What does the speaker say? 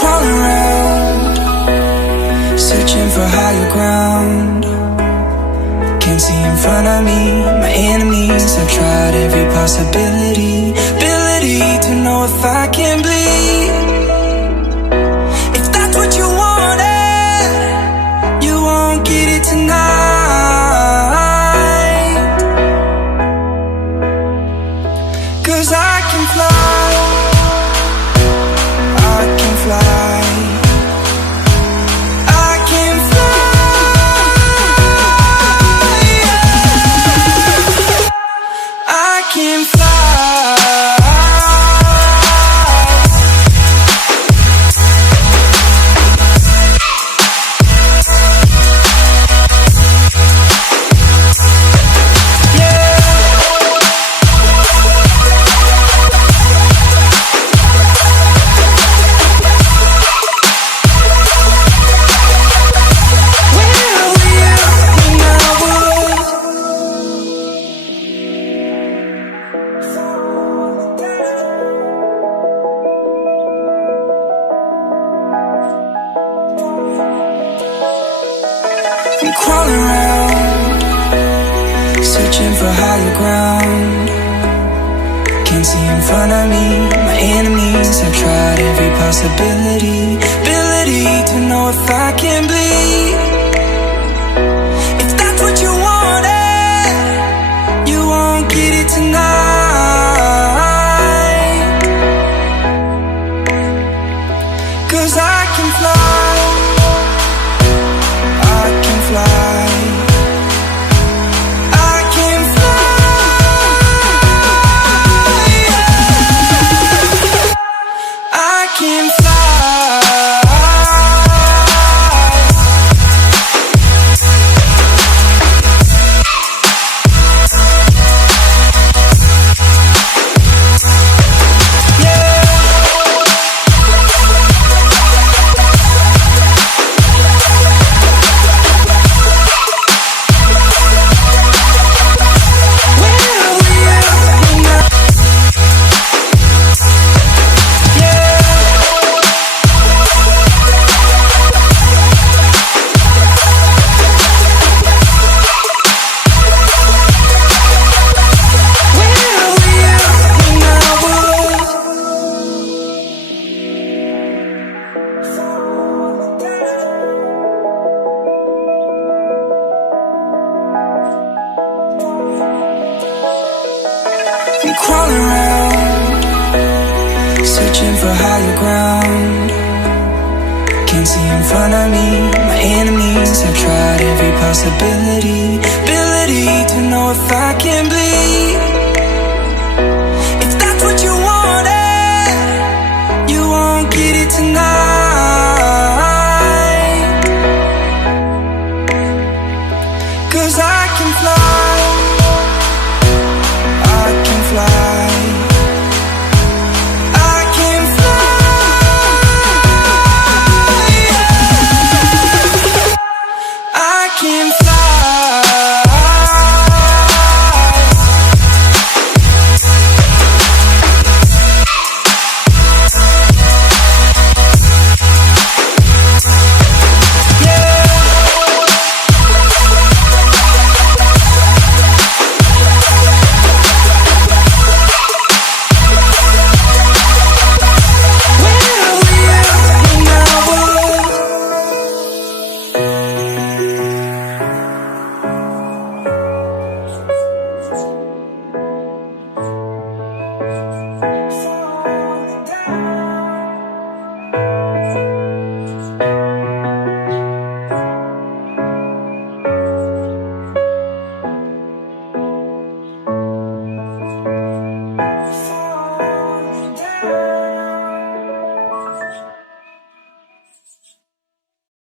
crawling around, searching for higher ground. Can't see in front of me, my enemies. I've tried every possibility, ability to know if I can bleed. If that's what you wanted, you won't get it tonight. 'Cause I can fly, I can fly. I'm crawling around, searching for higher ground. Can't see in front of me, my enemies. I've tried every possibility, ability to know if I can bleed. If that's what you wanted, you won't get it tonight. 'Cause I can fly, I can fly. I can fly. I can I'm crawling around, searching for higher ground. Can't see in front of me, my enemies. I've tried every possibility, ability to know if I can bleed. If that's what you wanted, you won't get it tonight. 'Cause I can fly, I can fly. I can fly. I can fly.